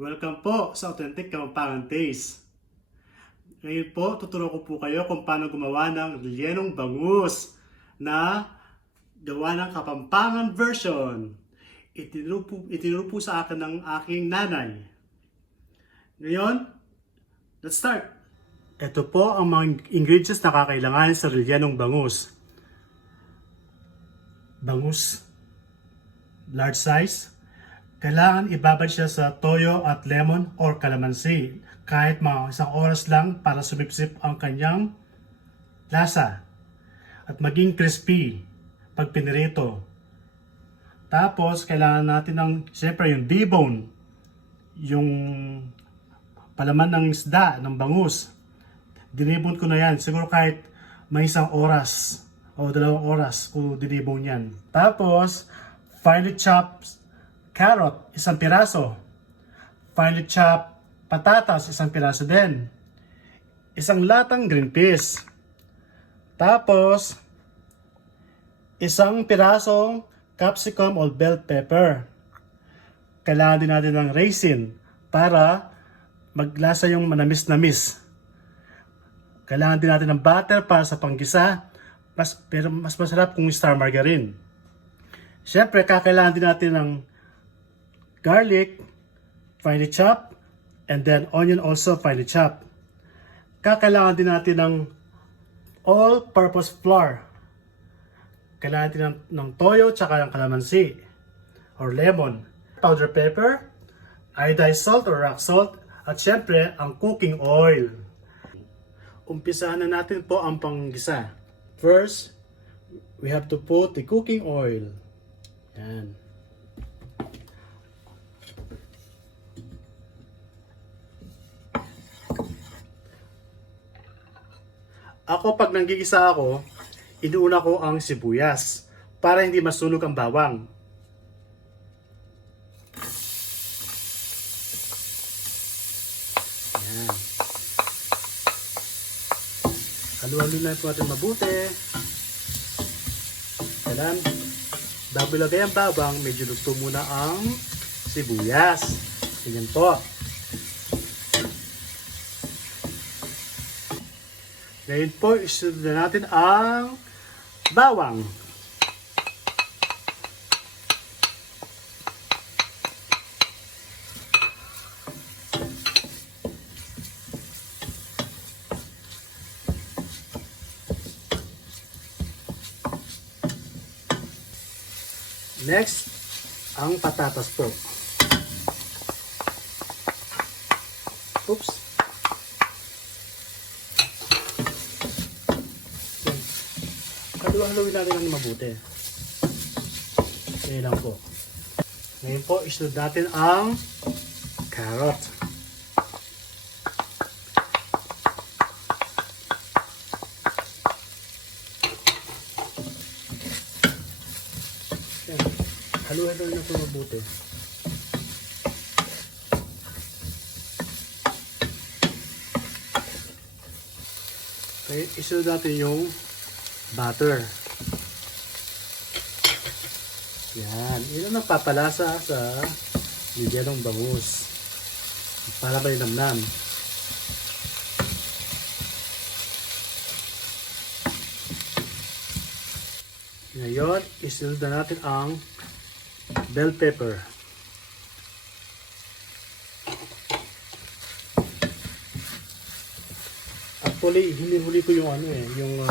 Welcome po sa Authentic Kapampangan Taste. Ngayon po, tuturo ko po kayo kung paano gumawa ng rellenong bangus na gawa ng Kapampangan version. Itinuro po sa akin ng aking nanay. Ngayon, let's start! Ito po ang mga ingredients na kakailangan sa rellenong bangus. Bangus, large size. Kailangan ibabad siya sa toyo at lemon or calamansi kahit mga isang oras lang para sumipsip ang kanyang lasa at maging crispy pag pinirito. Tapos kailangan natin ng siyempre yung debone, yung palaman ng isda, ng bangus. Dinebone ko na yan, siguro kahit may isang oras o 2 oras ko dinebone yan. Tapos finely chopped carrot, 1 piraso. Finely chopped patatas, 1 piraso din. 1 latang green peas. Tapos, 1 pirasong capsicum o bell pepper. Kailangan din natin ng raisin para maglasa yung manamis-namis. Kailangan din natin ng butter para sa panggisa, pero mas masarap kung star margarine. Siyempre, kakailangan din natin ng garlic, finely chopped, and then onion also finely chopped. Kakailangan din natin ng all-purpose flour. Kailangan din ng toyo tsaka ng calamansi or lemon. Powder pepper, iodized salt or rock salt, at syempre ang cooking oil. Umpisahan na natin po ang panggisa. First, we have to put the cooking oil. Yan. Ako pag nanggigisa ako, inuuna ko ang sibuyas para hindi masunog ang bawang. Ayan. Halu-halo na po natin mabuti. Kailan, bago ilagay ang bawang, medyo luto muna ang sibuyas. Ganyan po. Ngayon po, isunod na natin ang bawang. Next, ang patatas po. Oops. Haluin natin ng mabuti. Yan lang po. Ngayon po, isunod natin ang carrot. Yan. Haluin na po mabuti. Okay, isunod natin yung butter. Yan. Yun ang nagpapalasa sa rellenong bangus. Para may namnam. Ngayon, isunod na natin ang bell pepper. Actually, hinihuli ko yung yung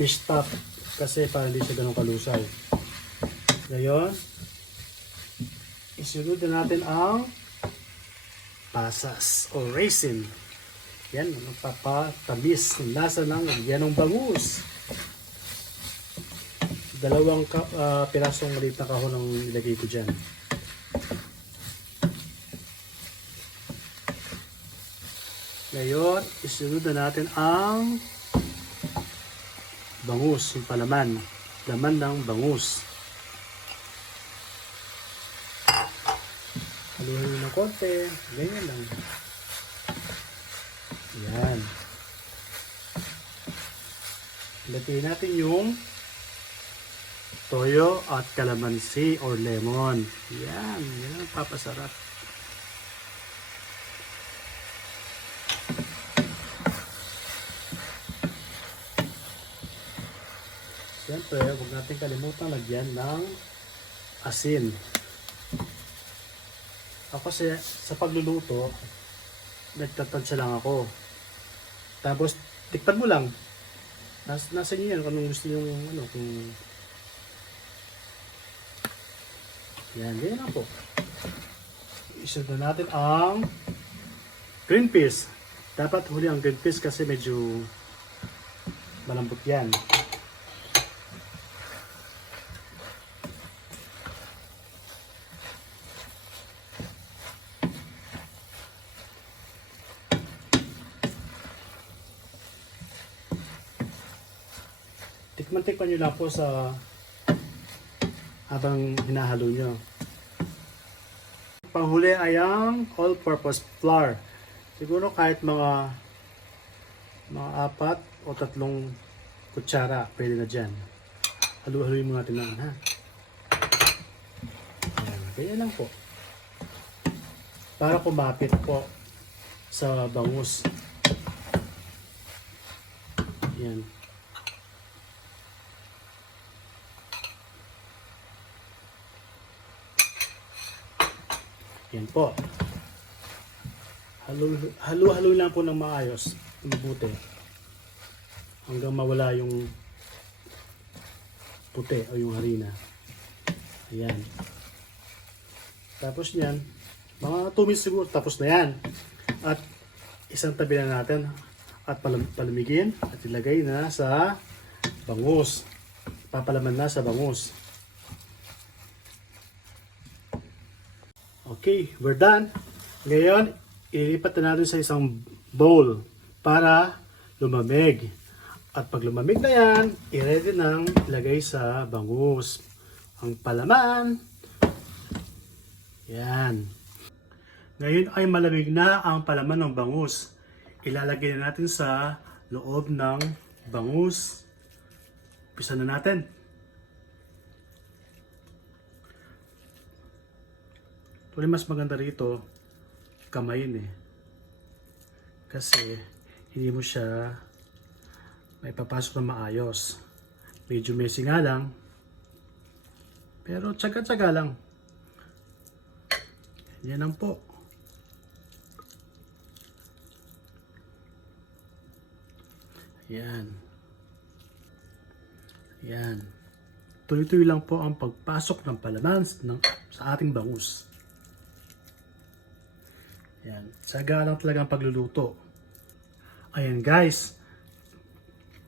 fish top kasi para hindi siya ganun kalusay. Ngayon, isunod na natin ang pasas o raisin. Yan, magpapatamis ng lasa ng rellenong bangus. 2 pirasong maliit na kahon ang ilagay ko dyan. Ngayon, isunod na natin ang bangus, yung palaman. Laman ng bangus. Haluin ng konti. Ganyan lang. Yan. Ilagay natin yung toyo at calamansi or lemon. Yan ang papasarap. Siyempre, huwag natin kalimutan lagyan ng asin. Ako kasi sa pagluluto, nagtatansya lang ako. Tapos, tikpan mo lang. Nasa inyo yan kung anong gusto nyo, kung... Yan, ganyan lang po. Isunod na natin ang green peas. Dapat huli ang green peas kasi medyo malambot yan. Tikman nyo lang po sa habang hinahalo nyo. Panghuli ay ang all-purpose flour. Siguro kahit mga 4 o 3 kutsara pwede na dyan. Halu-haluin mo natin lang, ha? Ayan, kaya lang po. Para kumapit po sa bangus. Ayan. Yan po. Halo-halo lang po ng maayos. Mabuti. Hanggang mawala yung puti o yung harina. Ayan. Tapos yan, mga 2 minutes siguro, tapos na yan. At isang tabi na natin at palamigin at ilagay na sa bangus. Papalaman na sa bangus. Okay, we're done. Ngayon, ilipat na natin sa isang bowl para lumamig. At pag lumamig na yan, i-ready nang ilagay sa bangus. Ang palaman. Yan. Ngayon ay malamig na ang palaman ng bangus. Ilalagay na natin sa loob ng bangus. Umpisa na natin. Tuloy mas maganda rito, kamayin kasi hindi mo siya may papasok na maayos. Medyo messy nga lang, pero tsaga-tsaga lang. Yan lang po. Yan. Yan. Tuloy-tuloy lang po ang pagpasok ng palaman sa ating bangus. Yan. Saga lang talaga ang pagluluto. Ayan guys.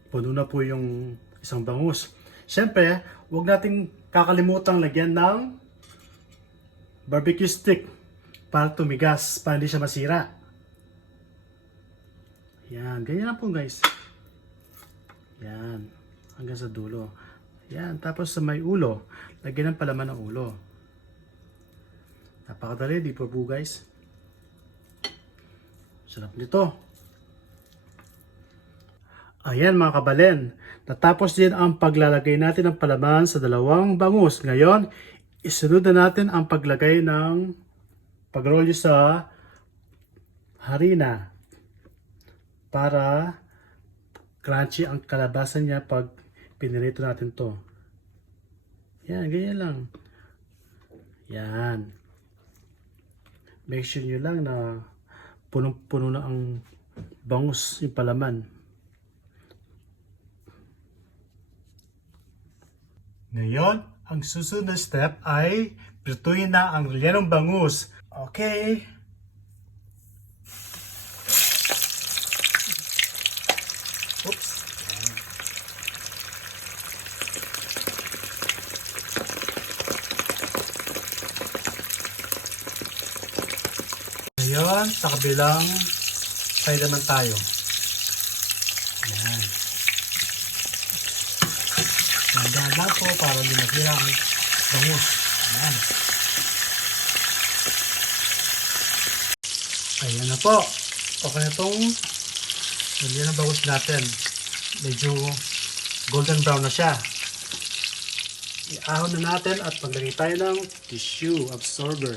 Puno na po yung isang bangus. Siyempre, huwag nating kakalimutang lagyan ng barbecue stick para tumigas, para hindi siya masira. Yan. Ganyan lang po guys. Yan. Hanggang sa dulo. Yan. Tapos sa may ulo, lagyan ng palaman ng ulo. Napakadali, di po guys. Sarap nito. Ayan mga kabalen. Natapos din ang paglalagay natin ng palaman sa 2 bangus. Ngayon, isunod na natin ang paglagay ng pagrolyo sa harina para crunchy ang kalabasan niya pag pinirito natin to. Yan, ganyan lang. Yan. Make sure nyo lang na punong-puno na ang bangus, yung palaman. Ngayon, ang susunod na step ay prituhin na ang rellenong bangus. Okay. Oops. Ngayon, sa kabilang side naman tayo. Ayan. Magdala po para hindi magila ang bangus. Ayan. Ayan na po. Okay na itong yan ang bangus natin. Medyo golden brown na siya. Iahon na natin at maglagay tayo ng tissue absorber.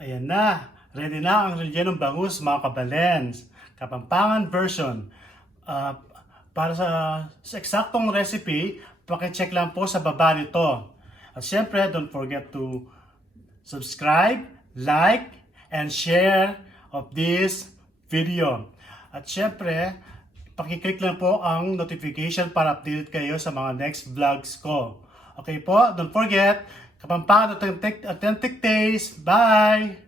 Ayan na. Ready na ang rellenong bangus mga kabalens. Kapampangan version. Para sa eksaktong recipe, pakicheck lang po sa baba nito. At syempre, don't forget to subscribe, like, and share of this video. At syempre, pakiclick lang po ang notification para updated kayo sa mga next vlogs ko. Okay po, don't forget, Kapampangan Authentic Taste. Bye!